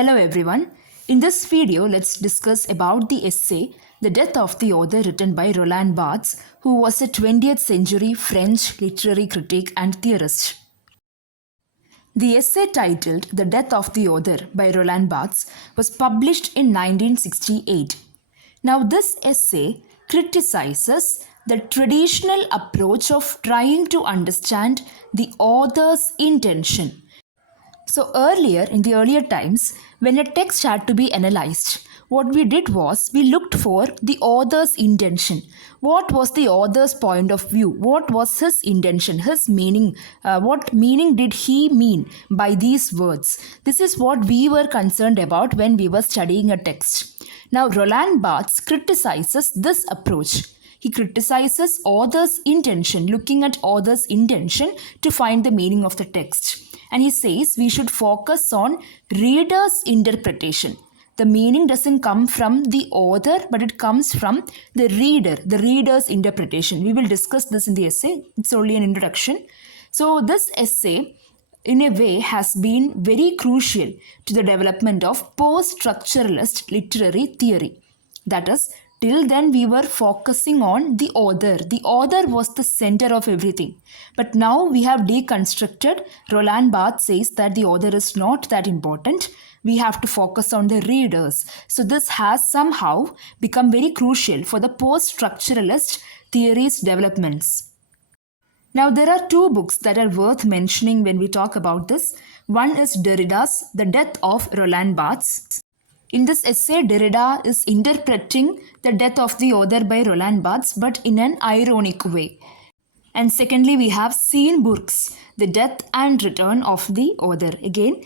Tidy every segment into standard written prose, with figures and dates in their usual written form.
Hello everyone. In this video, let's discuss about the essay The Death of the Author written by Roland Barthes, who was a 20th century French literary critic and theorist. The essay titled The Death of the Author by Roland Barthes was published in 1968. Now this essay criticizes the traditional approach of trying to understand the author's intention. So earlier, in the earlier times, when a text had to be analyzed, what we did was we looked for the author's intention. What was the author's point of view? What was his intention, his meaning? What meaning did he mean by these words? This is what we were concerned about when we were studying a text. Now, Roland Barthes criticizes this approach. He criticizes author's intention, looking at author's intention to find the meaning of the text. And he says we should focus on reader's interpretation. The meaning doesn't come from the author, but it comes from the reader's interpretation. We will discuss this in the essay. It's only an introduction. So this essay, in a way, has been very crucial to the development of post-structuralist literary theory. That is, till then we were focusing on the author. The author was the center of everything. But now we have deconstructed. Roland Barthes says that the author is not that important. We have to focus on the readers. So this has somehow become very crucial for the post-structuralist theory's developments. Now there are two books that are worth mentioning when we talk about this. One is Derrida's The Death of Roland Barthes. In this essay, Derrida is interpreting the death of the author by Roland Barthes, but in an ironic way. And secondly, we have Bourke's The Death and Return of the Author. Again,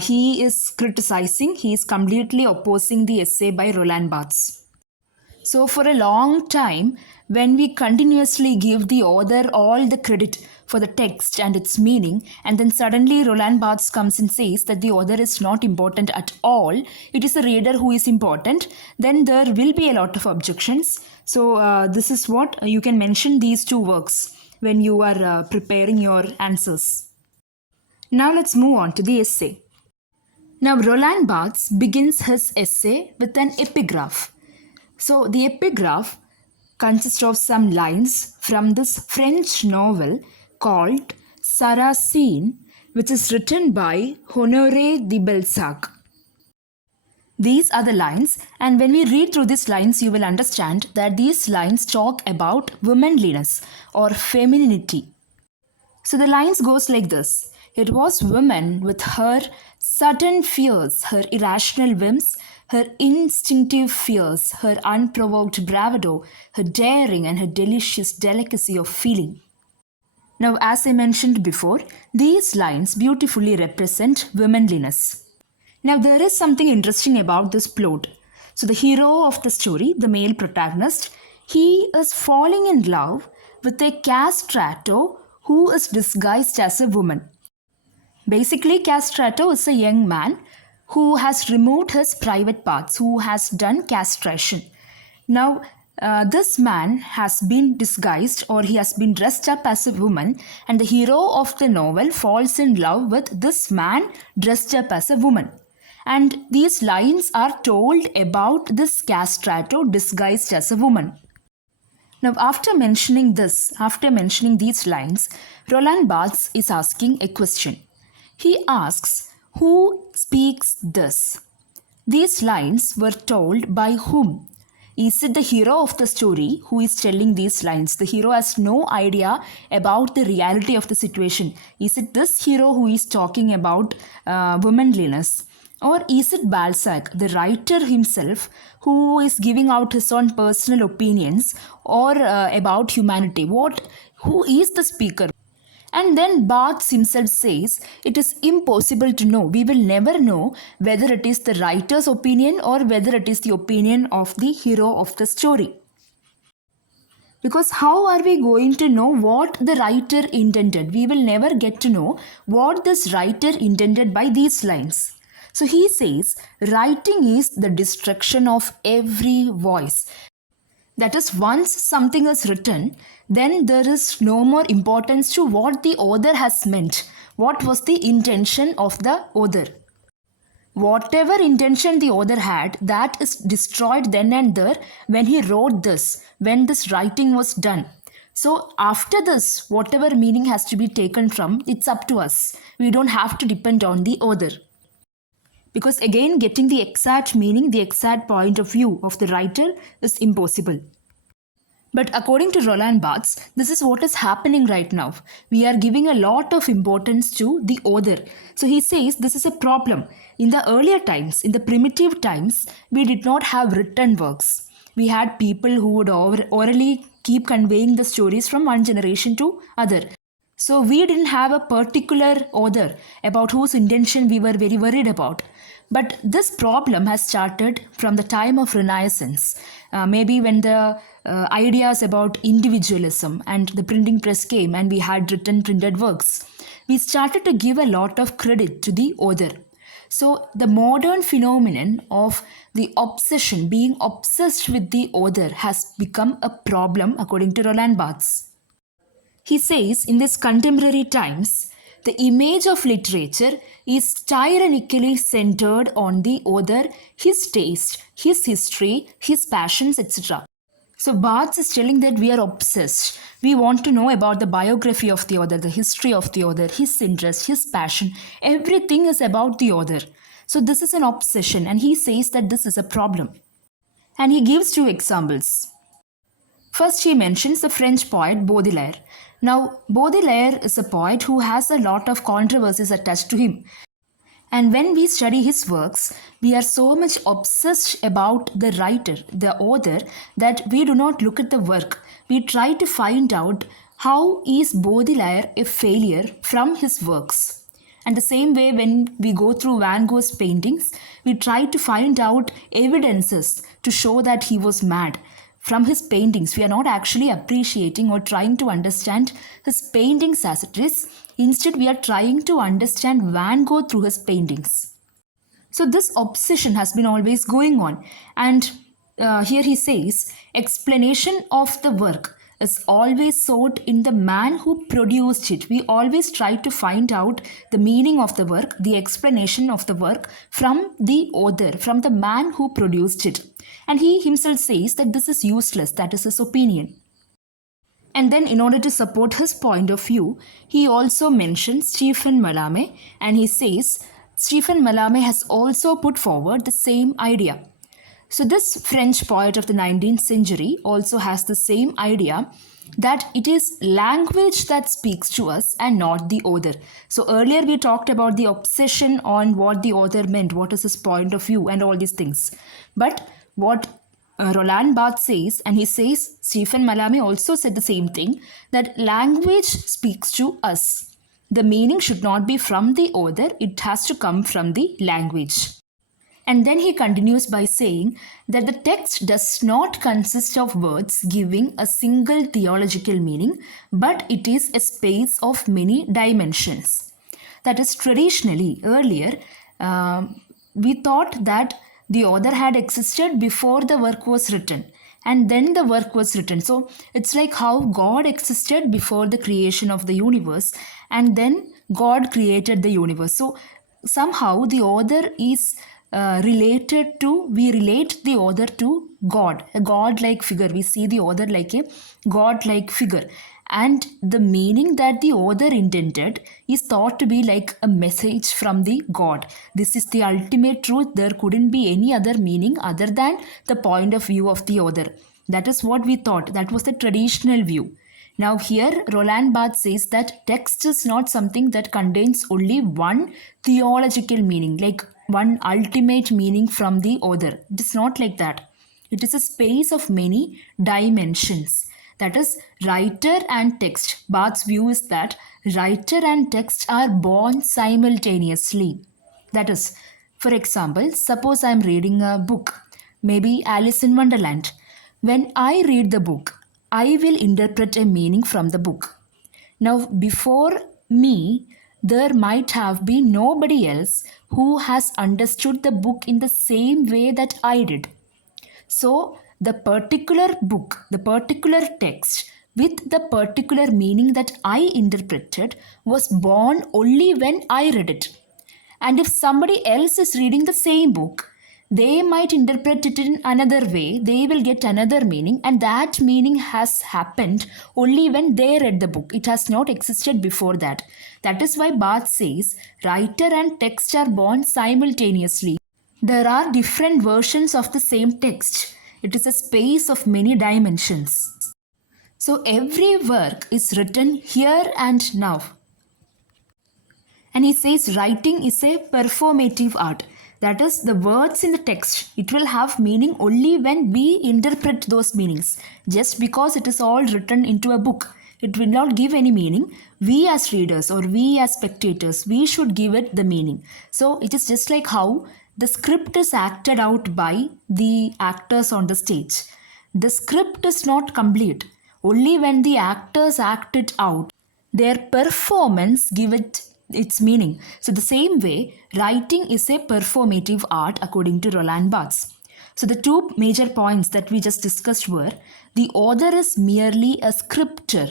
he is criticizing, he is completely opposing the essay by Roland Barthes. So for a long time, when we continuously give the author all the credit for the text and its meaning, and then suddenly Roland Barthes comes and says that the author is not important at all, it is the reader who is important, then there will be a lot of objections. So this is what you can mention these two works when you are preparing your answers. Now let's move on to the essay. Now Roland Barthes begins his essay with an epigraph. So the epigraph consists of some lines from this French novel called Sarrasine, which is written by Honoré de Balzac. These are the lines, and when we read through these lines, you will understand that these lines talk about womanliness or femininity. So the lines goes like this. It was woman with her sudden fears, her irrational whims, her instinctive fears, her unprovoked bravado, her daring and her delicious delicacy of feeling. Now, as I mentioned before, these lines beautifully represent womanliness. Now, there is something interesting about this plot. So, the hero of the story, the male protagonist, he is falling in love with a castrato who is disguised as a woman. Basically, castrato is a young man who has removed his private parts, who has done castration. Now, this man has been disguised, or he has been dressed up as a woman, and the hero of the novel falls in love with this man dressed up as a woman. And these lines are told about this castrato disguised as a woman. Now, after mentioning these lines, Roland Barthes is asking a question. He asks, who speaks this? These lines were told by whom? Is it the hero of the story who is telling these lines? The hero has no idea about the reality of the situation. Is it this hero who is talking about womanliness? Or is it Balzac, the writer himself, who is giving out his own personal opinions or about humanity? Who is the speaker? And then Barthes himself says it is impossible to know. We will never know whether it is the writer's opinion or whether it is the opinion of the hero of the story. Because how are we going to know what the writer intended? We will never get to know what this writer intended by these lines. So he says, writing is the destruction of every voice. That is, once something is written, then there is no more importance to what the author has meant. What was the intention of the author? Whatever intention the author had, that is destroyed then and there when he wrote this, when this writing was done. So after this, whatever meaning has to be taken from, it's up to us. We don't have to depend on the author. Because again, getting the exact meaning, the exact point of view of the writer is impossible. But according to Roland Barthes, this is what is happening right now. We are giving a lot of importance to the author. So he says this is a problem. In the earlier times, in the primitive times, we did not have written works. We had people who would orally keep conveying the stories from one generation to other. So we didn't have a particular author about whose intention we were very worried about. But this problem has started from the time of Renaissance. Maybe when the ideas about individualism and the printing press came and we had written printed works, we started to give a lot of credit to the author. So the modern phenomenon of the obsession, being obsessed with the author, has become a problem according to Roland Barthes. He says in these contemporary times, the image of literature is tyrannically centered on the author, his taste, his history, his passions, etc. So Barthes is telling that we are obsessed. We want to know about the biography of the author, the history of the author, his interest, his passion. Everything is about the author. So this is an obsession, and he says that this is a problem. And he gives two examples. First, he mentions the French poet Baudelaire. Now, Baudelaire is a poet who has a lot of controversies attached to him. And when we study his works, we are so much obsessed about the writer, the author, that we do not look at the work. We try to find out how is Baudelaire a failure from his works. And the same way when we go through Van Gogh's paintings, we try to find out evidences to show that he was mad. From his paintings, we are not actually appreciating or trying to understand his paintings as it is. Instead, we are trying to understand Van Gogh through his paintings. So this obsession has been always going on. And here he says, explanation of the work is always sought in the man who produced it. We always try to find out the meaning of the work, the explanation of the work from the author, from the man who produced it. And he himself says that this is useless, that is his opinion. And then in order to support his point of view, he also mentions Stephen Mallarmé, and he says Stephen Mallarmé has also put forward the same idea. So this French poet of the 19th century also has the same idea that it is language that speaks to us and not the author. So earlier we talked about the obsession on what the author meant, what is his point of view and all these things. But what Roland Barthes says, and he says Stephen Mallarmé also said the same thing, that language speaks to us. The meaning should not be from the author, it has to come from the language. And then he continues by saying that the text does not consist of words giving a single theological meaning, but it is a space of many dimensions. That is, traditionally, earlier, we thought that the author had existed before the work was written, and then the work was written. So it's like how God existed before the creation of the universe, and then God created the universe. So somehow the author is related to, we relate the author to God, a God-like figure. We see the author like a God-like figure. And the meaning that the author intended is thought to be like a message from the God. This is the ultimate truth. There couldn't be any other meaning other than the point of view of the author. That is what we thought. That was the traditional view. Now here Roland Barthes says that text is not something that contains only one theological meaning, like one ultimate meaning from the author. It is not like that. It is a space of many dimensions. That is, writer and text. Barthes' view is that writer and text are born simultaneously. That is, for example, suppose I am reading a book, maybe Alice in Wonderland. When I read the book, I will interpret a meaning from the book. Now, before me, there might have been nobody else who has understood the book in the same way that I did. So, the particular book, the particular text with the particular meaning that I interpreted was born only when I read it. And if somebody else is reading the same book, they might interpret it in another way, they will get another meaning, and that meaning has happened only when they read the book. It has not existed before that. That is why Barth says writer and text are born simultaneously. There are different versions of the same text. It is a space of many dimensions. So every work is written here and now. And he says writing is a performative art. That is, the words in the text, it will have meaning only when we interpret those meanings. Just because it is all written into a book, it will not give any meaning. We as readers or we as spectators, we should give it the meaning. So it is just like how the script is acted out by the actors on the stage. The script is not complete. Only when the actors act it out, their performance give it its meaning. So the same way, writing is a performative art according to Roland Barthes. So the two major points that we just discussed were the author is merely a scripter.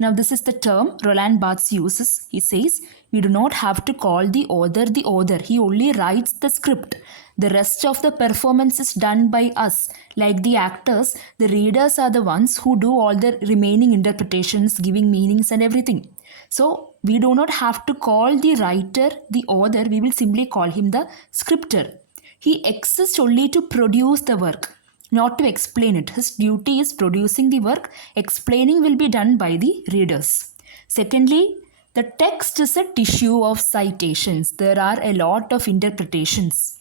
Now this is the term Roland Barthes uses. He says we do not have to call the author the author. He only writes the script. The rest of the performance is done by us. Like the actors, the readers are the ones who do all the remaining interpretations, giving meanings and everything. So we do not have to call the writer the author, we will simply call him the scripter. He exists only to produce the work, not to explain it. His duty is producing the work, explaining will be done by the readers. Secondly, the text is a tissue of citations. There are a lot of interpretations.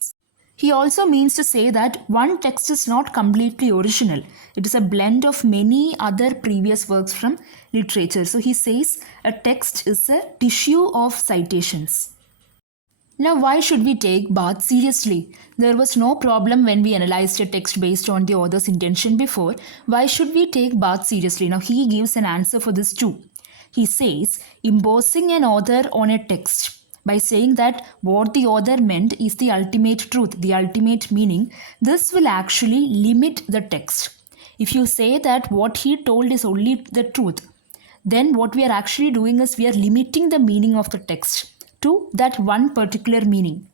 He also means to say that one text is not completely original. It is a blend of many other previous works from literature. So he says a text is a tissue of citations. Now, why should we take Barth seriously? There was no problem when we analyzed a text based on the author's intention before. Why should we take Barth seriously? Now, he gives an answer for this too. He says, imposing an author on a text by saying that what the author meant is the ultimate truth, the ultimate meaning, this will actually limit the text. If you say that what he told is only the truth, then what we are actually doing is we are limiting the meaning of the text to that one particular meaning.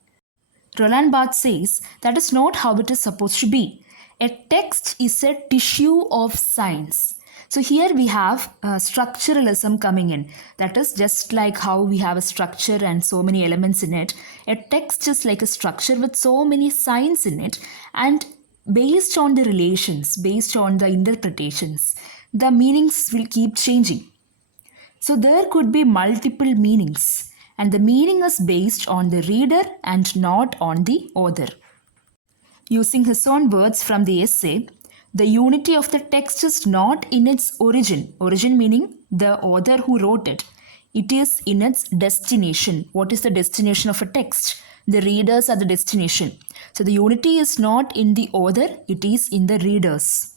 Roland Barthes says that is not how it is supposed to be. A text is a tissue of science. So here we have structuralism coming in. That is just like how we have a structure and so many elements in it. A text is like a structure with so many signs in it, and based on the relations, based on the interpretations, the meanings will keep changing. So there could be multiple meanings, and the meaning is based on the reader and not on the author. Using his own words from the essay, the unity of the text is not in its origin. Origin meaning the author who wrote it. It is in its destination. What is the destination of a text? The readers are the destination. So the unity is not in the author, it is in the readers.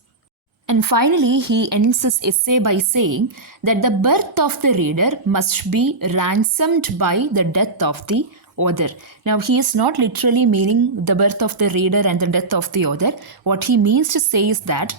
And finally, he ends his essay by saying that the birth of the reader must be ransomed by the death of the author. Now, he is not literally meaning the birth of the reader and the death of the author. What he means to say is that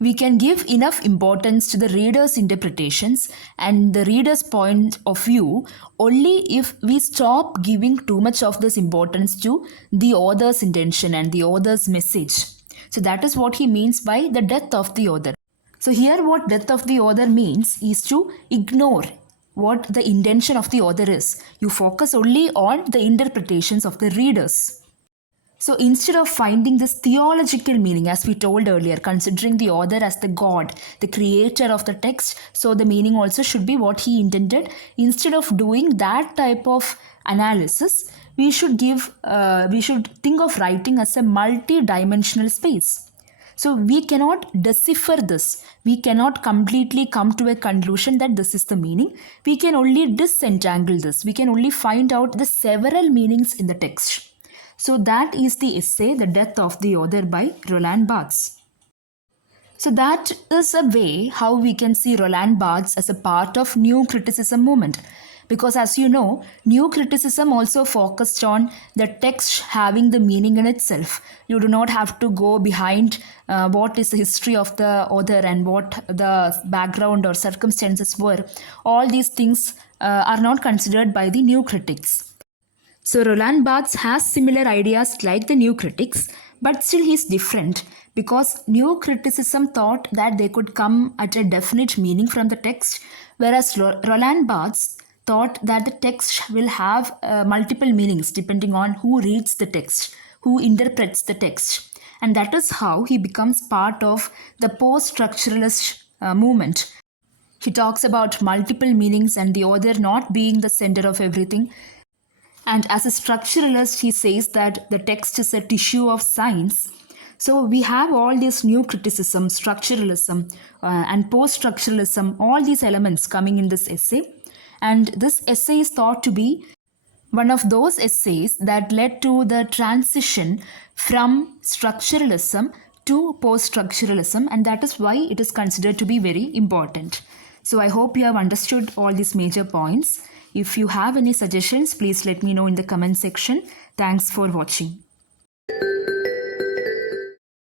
we can give enough importance to the reader's interpretations and the reader's point of view only if we stop giving too much of this importance to the author's intention and the author's message. So that is what he means by the death of the author. So here what death of the author means is to ignore what the intention of the author is. You focus only on the interpretations of the readers. So instead of finding this theological meaning, as we told earlier, considering the author as the God, the creator of the text, so the meaning also should be what he intended. Instead of doing that type of analysis, we should think of writing as a multi-dimensional space. So we cannot decipher this. We cannot completely come to a conclusion that this is the meaning. We can only disentangle this. We can only find out the several meanings in the text. So that is the essay, The Death of the Author by Roland Barthes. So that is a way how we can see Roland Barthes as a part of New Criticism movement. Because as you know, New Criticism also focused on the text having the meaning in itself. You do not have to go behind what is the history of the author and what the background or circumstances were. All these things are not considered by the new critics. So Roland Barthes has similar ideas like the new critics, but still he's different because new criticism thought that they could come at a definite meaning from the text, whereas Roland Barthes thought that the text will have multiple meanings depending on who reads the text, who interprets the text. And that is how he becomes part of the post-structuralist movement. He talks about multiple meanings and the author not being the center of everything. And as a structuralist, he says that the text is a tissue of science. So we have all this new criticism, structuralism, and post structuralism, all these elements coming in this essay. And this essay is thought to be one of those essays that led to the transition from structuralism to post structuralism, and that is why it is considered to be very important. So I hope you have understood all these major points. If you have any suggestions, please let me know in the comment section. Thanks for watching.